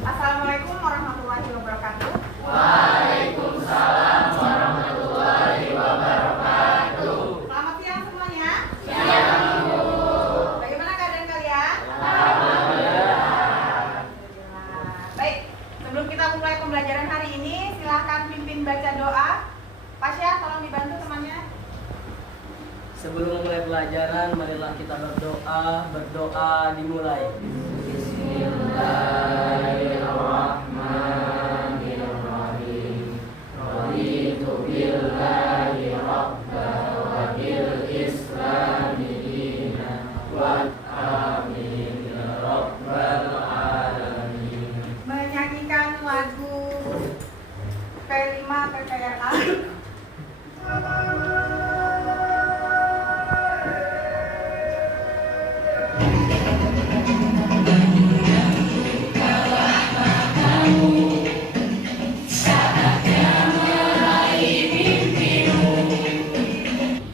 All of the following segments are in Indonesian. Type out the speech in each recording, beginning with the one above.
Assalamualaikum warahmatullahi wabarakatuh. Waalaikumsalam warahmatullahi wabarakatuh. Selamat siang semuanya. Siang, Bu. Bagaimana keadaan kalian? Alhamdulillah. Baik, sebelum kita mulai pembelajaran hari ini, silahkan pimpin baca doa. Pasya, tolong dibantu temannya. Sebelum mulai pelajaran, marilah kita berdoa. Berdoa dimulai. Bismillahirrahmanirrahim. Raditu billahi rabban wa bil islami dinan wa amin ya rabbal alamin. Menyanyikan lagu P5 PPRA.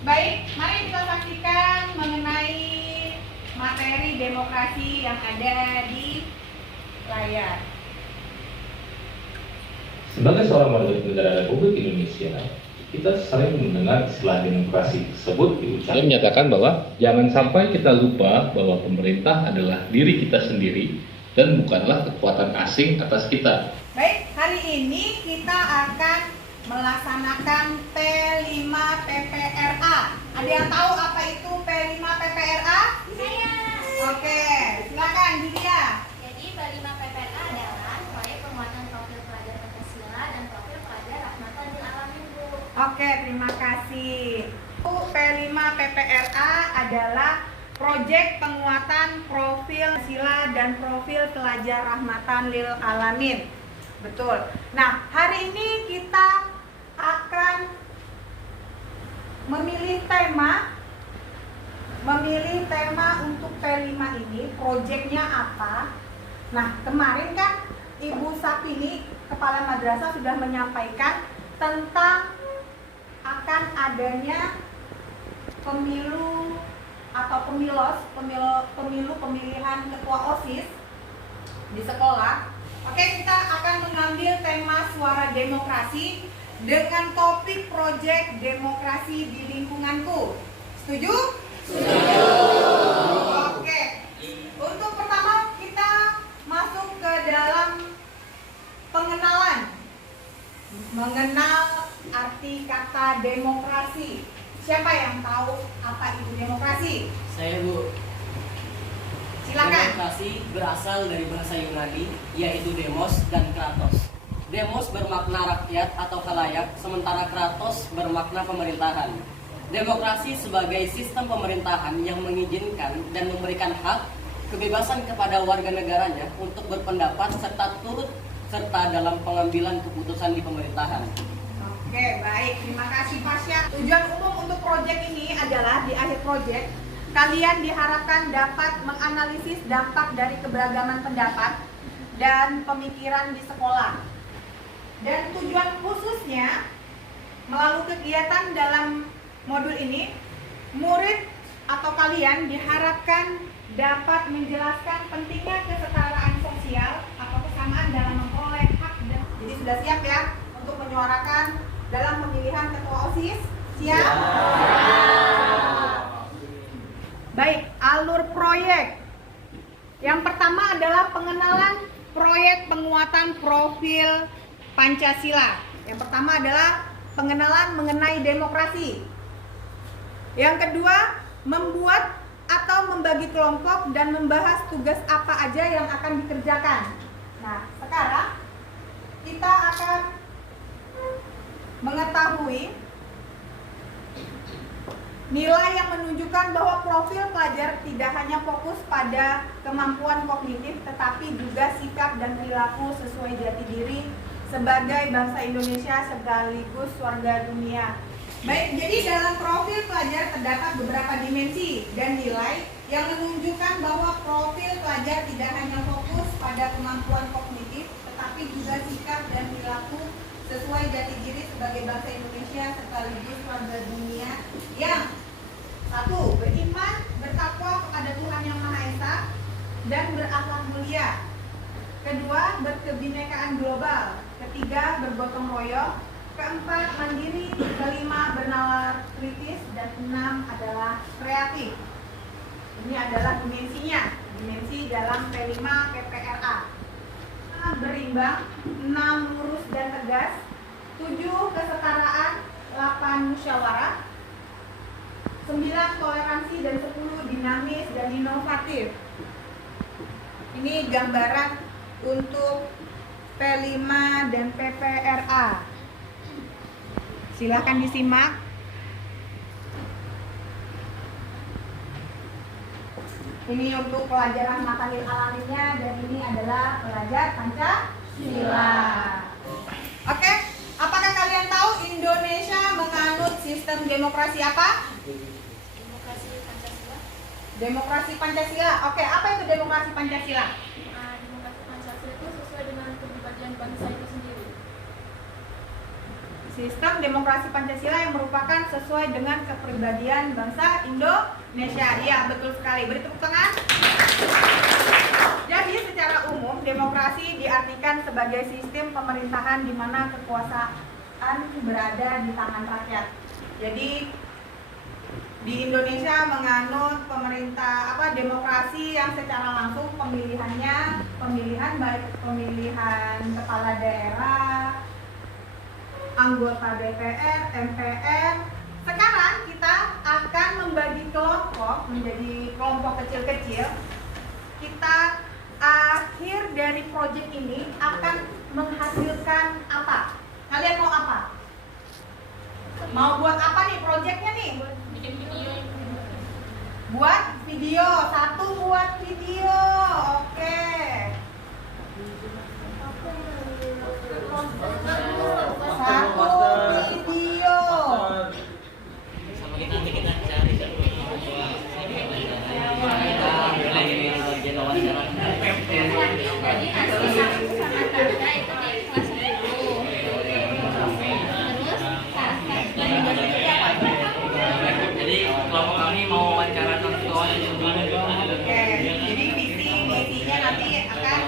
Baik, mari kita saksikan mengenai materi demokrasi yang ada di layar. Sebagai seorang warga negara Republik Indonesia, kita sering mendengar istilah demokrasi tersebut diucapkan. Saya menyatakan bahwa jangan sampai kita lupa bahwa pemerintah adalah diri kita sendiri dan bukanlah kekuatan asing atas kita. Baik, hari ini kita akan melaksanakan P5 PPRA. Ada yang tahu apa itu P5 PPRA? Saya. Oke, silakan Julia. Jadi P5 PPRA adalah proyek penguatan profil pelajar Pancasila dan profil pelajar Rahmatan lil Alamin, Bu. Oke, terima kasih. P5 PPRA adalah proyek penguatan profil Pancasila dan profil pelajar Rahmatan lil Alamin. Betul. Nah, hari ini kita akan memilih tema untuk P5 ini, proyeknya apa. Nah, kemarin kan Ibu Sapini, Kepala Madrasah, sudah menyampaikan tentang akan adanya pemilu atau pemilu pemilihan ketua OSIS di sekolah. Oke, kita akan mengambil tema suara demokrasi dengan topik proyek demokrasi di lingkunganku. Setuju? Setuju. Oke. Untuk pertama kita masuk ke dalam pengenalan. Mengenal arti kata demokrasi. Siapa yang tahu apa itu demokrasi? Saya, Bu. Silakan. Demokrasi berasal dari bahasa Yunani, yaitu demos dan kratos. Demos bermakna rakyat atau khalayak, sementara kratos bermakna pemerintahan. Demokrasi sebagai sistem pemerintahan yang mengizinkan dan memberikan hak kebebasan kepada warga negaranya untuk berpendapat serta turut serta dalam pengambilan keputusan di pemerintahan. Oke, baik. Terima kasih, Pasya. Tujuan umum untuk proyek ini adalah di akhir proyek kalian diharapkan dapat menganalisis dampak dari keberagaman pendapat dan pemikiran di sekolah. Dan tujuan khususnya melalui kegiatan dalam modul ini, murid atau kalian diharapkan dapat menjelaskan pentingnya kesetaraan sosial atau kesamaan dalam memperoleh hak dan jadi sudah siap ya untuk menyuarakan dalam pemilihan ketua OSIS? Siap? Baik, alur proyek. Yang pertama adalah pengenalan proyek penguatan profil Pancasila. Yang pertama adalah pengenalan mengenai demokrasi. Yang kedua, membuat atau membagi kelompok dan membahas tugas apa aja yang akan dikerjakan. Nah, sekarang kita akan mengetahui nilai yang menunjukkan bahwa profil pelajar tidak hanya fokus pada kemampuan kognitif, tetapi juga sikap dan perilaku sesuai jati diri sebagai bangsa Indonesia sekaligus warga dunia. Baik, jadi dalam profil pelajar terdapat beberapa dimensi dan nilai yang menunjukkan bahwa profil pelajar tidak hanya fokus pada kemampuan kognitif, tetapi juga sikap dan perilaku sesuai jati diri sebagai bangsa Indonesia sekaligus warga dunia yang satu, beriman, bertakwa kepada Tuhan Yang Maha Esa. dan berakhlak mulia. Kedua, berkebinekaan global. Ketiga, bergotong royong. Keempat, mandiri. Kelima, bernalar kritis. Dan enam adalah kreatif. Ini adalah dimensinya, dimensi dalam P5 PPRA. Berimbang, 6 lurus dan tegas, 7 kesetaraan, 8 musyawarah, 9 toleransi, dan 10 dinamis dan inovatif. Ini gambaran untuk P5 dan PPRA. Silahkan disimak. Ini untuk pelajaran matahari alaminya, dan ini adalah pelajar Pancasila. Oke, apakah kalian tahu Indonesia menganut sistem demokrasi apa? Demokrasi Pancasila. Demokrasi Pancasila. Oke, apa itu demokrasi Pancasila? Demokrasi Pancasila itu sesuai dengan kepribadian bangsa itu sendiri. Sistem demokrasi Pancasila yang merupakan sesuai dengan kepribadian bangsa Indonesia. Iya, betul sekali. Beri tepuk tangan. Jadi secara umum demokrasi diartikan sebagai sistem pemerintahan di mana kekuasaan berada di tangan rakyat. Jadi di Indonesia menganut demokrasi yang secara langsung pemilihan baik pemilihan kepala daerah, anggota DPR, MPR. Sekarang kita akan membagi kelompok menjadi kelompok kecil-kecil. Kita akhir dari proyek ini akan menghasilkan apa? Kalian mau apa? Mau buat apa nih proyeknya nih? Bikin video. Buat video. Satu buat video. Oke. Satu video. Nanti kita cari bagian wawancara. Jadi asli aku sama Tanda itu di kelas 10. Terus Jadi kelompok kami mau wawancara kawan-kawan yang Oke. Jadi misinya nanti akan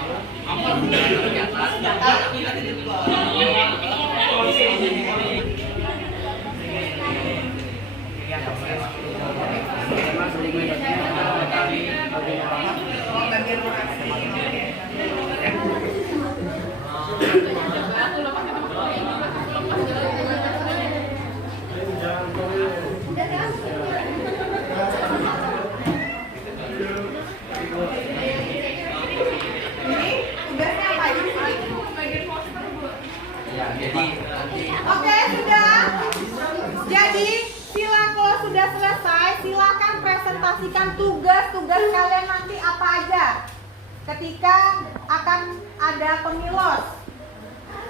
bagian orasi. Ini tugasnya apa ini? Oke, sudah. Jadi kalau sudah selesai, silakan presentasikan tugas-tugas kalian nanti apa aja ketika akan ada pemilos.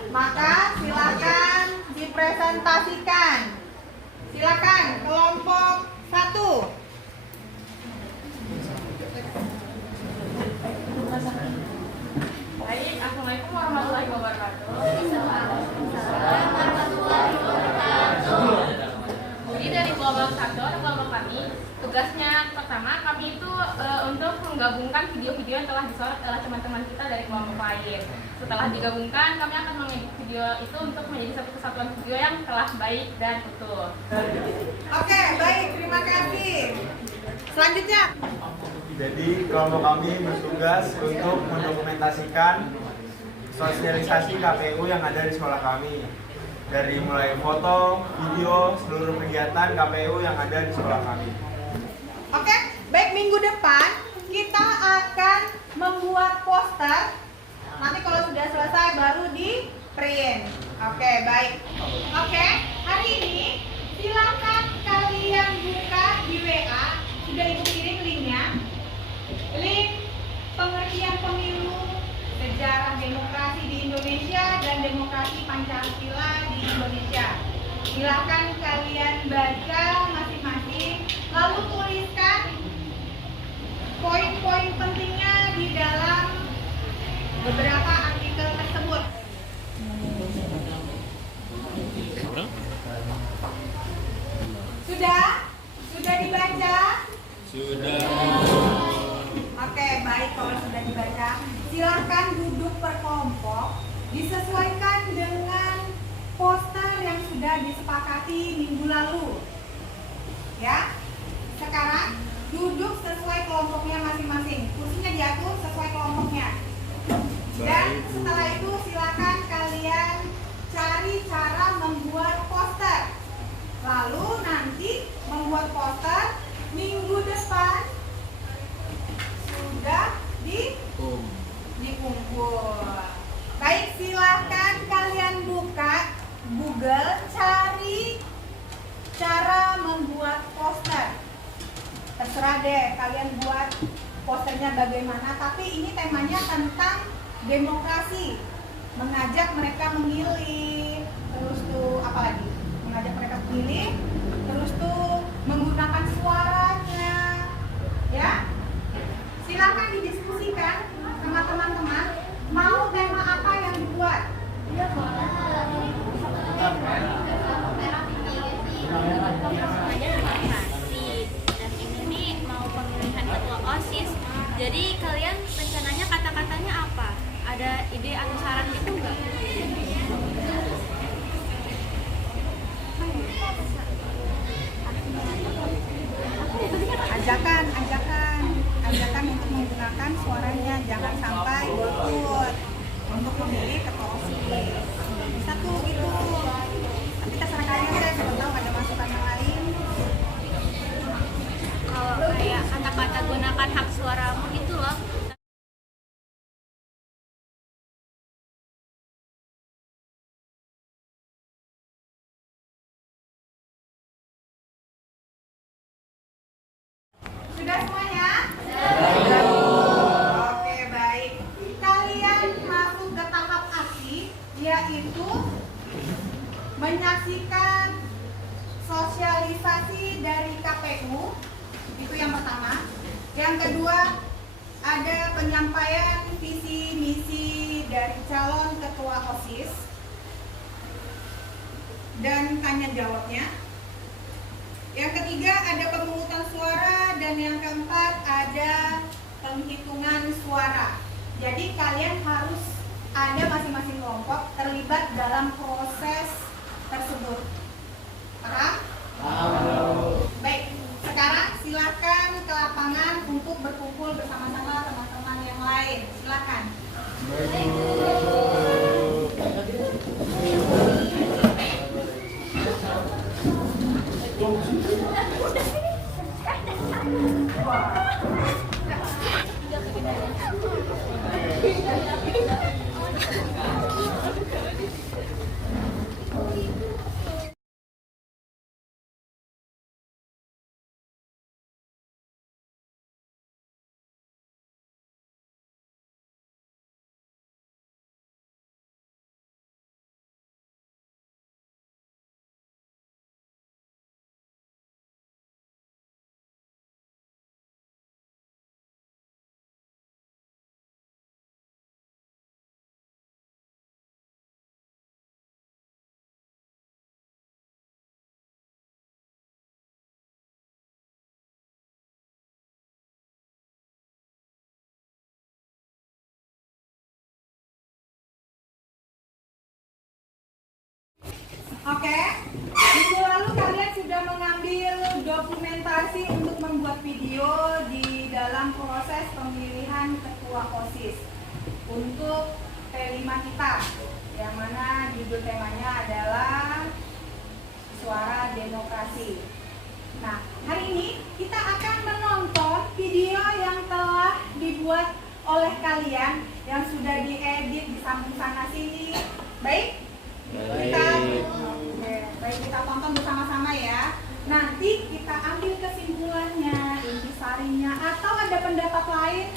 Maka silakan dipresentasikan. Silakan kelompok 1. Baik, Assalamualaikum warahmatullahi wabarakatuh. Jadi dari kelompok 1 atau kelompok kami, tugasnya pertama kami itu untuk menggabungkan video-video yang telah disorot oleh teman-teman kita dari kelompok lain. Setelah digabungkan, kami akan mengedit video itu untuk menjadi satu kesatuan video yang telah baik dan utuh. Oke, baik, terima kasih. Selanjutnya. Jadi kelompok kami bertugas untuk mendokumentasikan sosialisasi KPU yang ada di sekolah kami. Dari mulai foto, video, seluruh kegiatan KPU yang ada di sekolah kami. Oke, baik, minggu depan kita akan membuat poster. Nanti kalau sudah selesai baru di print. Oke, baik. Oke, hari ini silakan kalian buka di WA. Sudah ibu kirim linknya. Link pengertian pemilu, sejarah demokrasi di Indonesia dan demokrasi Pancasila di Indonesia. Silakan kalian baca masing-masing, lalu tuliskan poin-poin pentingnya di dalam beberapa artikel tersebut. Sudah? Sudah dibaca? Sudah. Oke, baik kalau sudah dibaca. Silahkan duduk per kelompok, disesuaikan dengan poster yang sudah disepakati minggu lalu. Ya, sekarang duduk sesuai kelompoknya masing-masing. Kursinya diatur sesuai kelompoknya. Dan setelah itu silakan kalian cari cara membuat poster. Lalu nanti membuat poster minggu depan sudah dikumpul. Baik, silakan kalian buka Google, cari cara membuat poster. Terserah deh kalian buat posternya bagaimana, tapi ini temanya tentang demokrasi, mengajak mereka memilih, terus tuh apalagi mengajak mereka memilih, terus tuh menggunakan suaranya, ya. Silakan didiskusikan sama teman-teman, mau tema apa yang dibuat. Dan ini mau pemilihan ketua OSIS. Jadi kalian rencananya kata-katanya apa? Ada ide atau saran gitu nggak? Ajakan untuk menggunakan suaranya, jangan sampai golput untuk memilih ketua OSIS. Bisa tuh gitu. Tapi terserah kalian deh, siapa tahu ada masukan yang lain. Kalau kayak kata-kata gunakan hak suaramu gitu loh. Sudah semuanya? Oke, baik. Kalian masuk ke tahap aksi, yaitu menyaksikan sosialisasi dari KPU. Itu yang pertama. Yang kedua, ada penyampaian visi misi dari calon ketua OSIS dan tanya jawabnya. Yang ketiga ada pemungutan suara, dan yang keempat ada penghitungan suara. Jadi kalian harus ada masing-masing kelompok terlibat dalam proses tersebut. Paham? Baik, sekarang silakan ke lapangan untuk berkumpul bersama-sama teman-teman yang lain. Silakan. Oke, minggu lalu kalian sudah mengambil dokumentasi untuk membuat video di dalam proses pemilihan ketua OSIS untuk P5 kita, yang mana judul temanya adalah Suara Demokrasi. Nah, hari ini kita akan menonton video yang telah dibuat oleh kalian yang sudah diedit di samping sana sini. Baik? Kita tonton bersama-sama ya. Nanti kita ambil kesimpulannya, intisarinya, atau ada pendapat lain,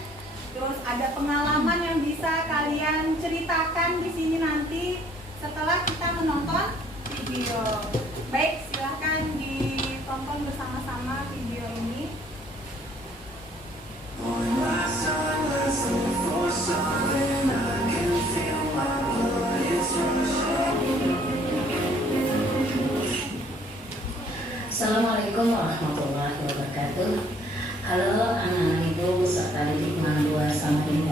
terus ada pengalaman yang bisa kalian ceritakan di sini nanti setelah kita menonton video. Baik, silahkan ditonton bersama-sama video ini. Assalamualaikum warahmatullahi wabarakatuh. Halo anak-anak ibu beserta didik 2 sampai 5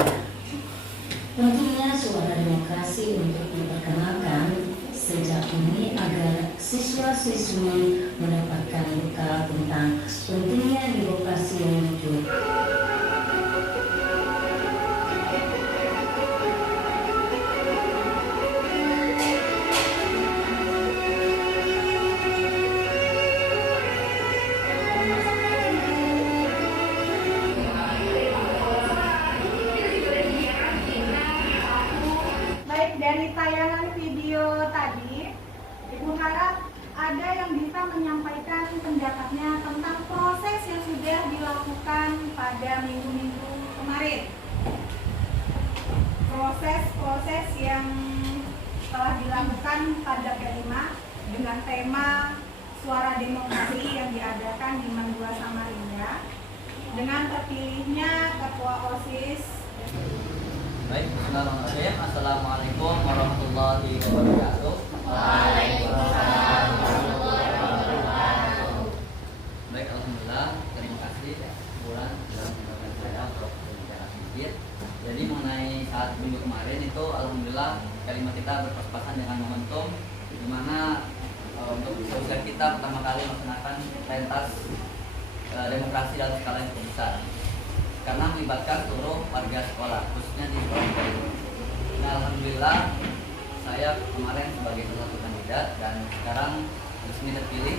siswa-siswi mendapatkan bekal tentang pentingnya demokrasi yang hidup. Baik, dari tayangan video tadi, Ibu harap ada yang bisa menyampaikan pendapatnya tentang proses yang sudah dilakukan pada minggu-minggu kemarin. Proses-proses yang telah dilakukan pada P5 dengan tema Suara Demokrasi yang diadakan di Mandua Samarinda dengan terpilihnya Ketua OSIS. Baik, bismillahirrahmanirrahim. Assalamualaikum warahmatullahi wabarakatuh. Waalaikumsalam warahmatullahi wabarakatuh. Baik, alhamdulillah. Terima kasih Bulan dalam mendengarkan saya untuk berbicara sedikit. Jadi mengenai saat minggu kemarin itu alhamdulillah kalimat kita berpapasan dengan momentum di mana untuk usia kita pertama kali melaksanakan pentas demokrasi dalam skala yang cukup besar. Karena melibatkan seluruh warga sekolah, khususnya di sekolah ini. Nah, alhamdulillah saya kemarin sebagai salah satu kandidat dan sekarang resmi terpilih.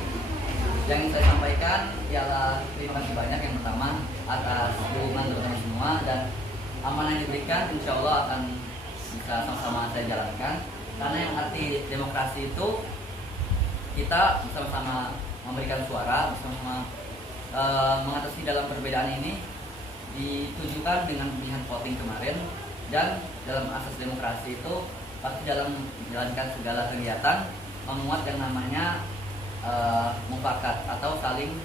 Yang ingin saya sampaikan ialah terima kasih banyak yang pertama atas dukungan teman-teman semua dan amanah yang diberikan insya Allah akan bisa sama-sama saya jalankan. Karena yang arti demokrasi itu kita bersama-sama memberikan suara, bersama-sama mengatasi dalam perbedaan ini ditujukan dengan pilihan voting kemarin. Dan dalam asas demokrasi itu pasti dalam menjalankan segala kegiatan memuat yang namanya mufakat atau saling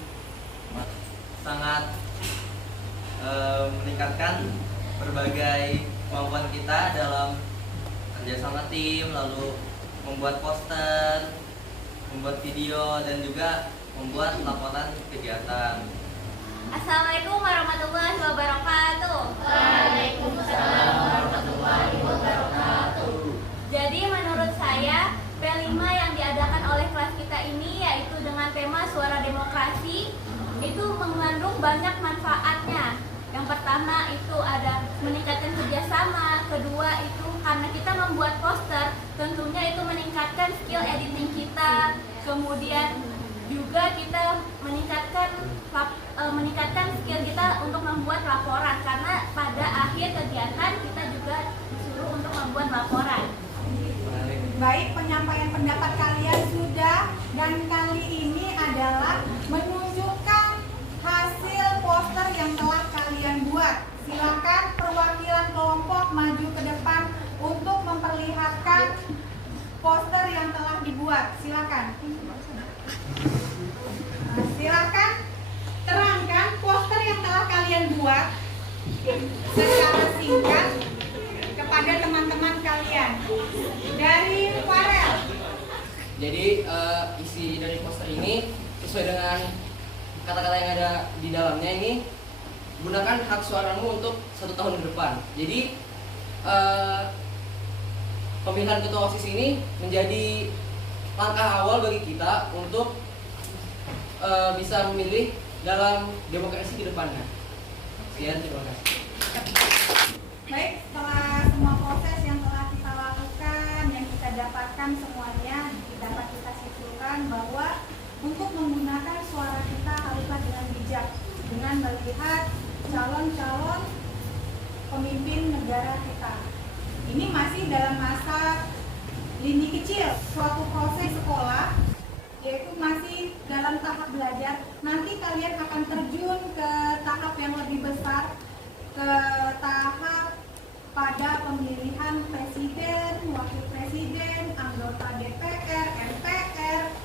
sangat meningkatkan berbagai kemampuan kita dalam kerjasama tim, lalu membuat poster, membuat video, dan juga membuat laporan kegiatan. Assalamualaikum warahmatullahi wabarakatuh. Waalaikumsalam warahmatullahi wabarakatuh. Jadi menurut saya P5 yang diadakan oleh kelas kita ini yaitu dengan tema Suara Demokrasi itu mengandung banyak manfaatnya. Yang pertama itu ada meningkatkan kerjasama, kedua itu karena kita membuat poster tentunya itu meningkatkan skill editing kita, kemudian juga kita meningkatkan skill kita untuk membuat laporan karena pada akhir kegiatan kita juga disuruh untuk membuat laporan. Baik, penyampaian pendapat kalian sudah, dan kali ini adalah menunjukkan hasil poster yang telah kalian buat. Silakan perwakilan kelompok maju ke depan untuk memperlihatkan poster yang telah dibuat. Silakan. Silakan terangkan poster yang telah kalian buat secara singkat kepada teman-teman kalian. Dari Farel. Jadi isi dari poster ini sesuai dengan kata-kata yang ada di dalamnya ini, gunakan hak suaramu untuk 1 tahun ke depan. Jadi pemilihan ketua OSIS ini menjadi langkah awal bagi kita untuk bisa memilih dalam demokrasi ke depannya. Sekian, terima kasih. Baik, setelah semua proses yang telah kita lakukan, yang kita dapatkan semuanya, dapat kita simpulkan bahwa untuk menggunakan suara kita haruslah dengan bijak, dengan melihat calon-calon pemimpin negara kita. Ini masih dalam masa lini kecil, suatu proses sekolah, yaitu masih dalam tahap belajar. Nanti kalian akan terjun ke tahap yang lebih besar, ke tahap pada pemilihan presiden, wakil presiden, anggota DPR, MPR.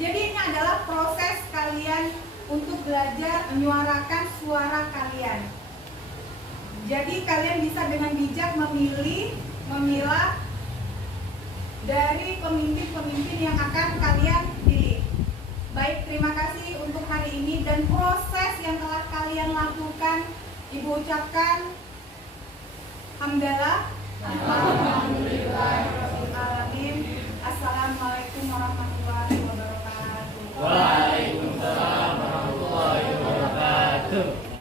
Jadi ini adalah proses kalian untuk belajar menyuarakan suara kalian. Jadi kalian bisa dengan bijak memilah dari pemimpin-pemimpin yang akan kalian pilih. Baik, terima kasih untuk hari ini dan proses yang telah kalian lakukan. Ibu ucapkan hamdalah. Alhamdulillah. Assalamualaikum warahmatullahi wabarakatuh.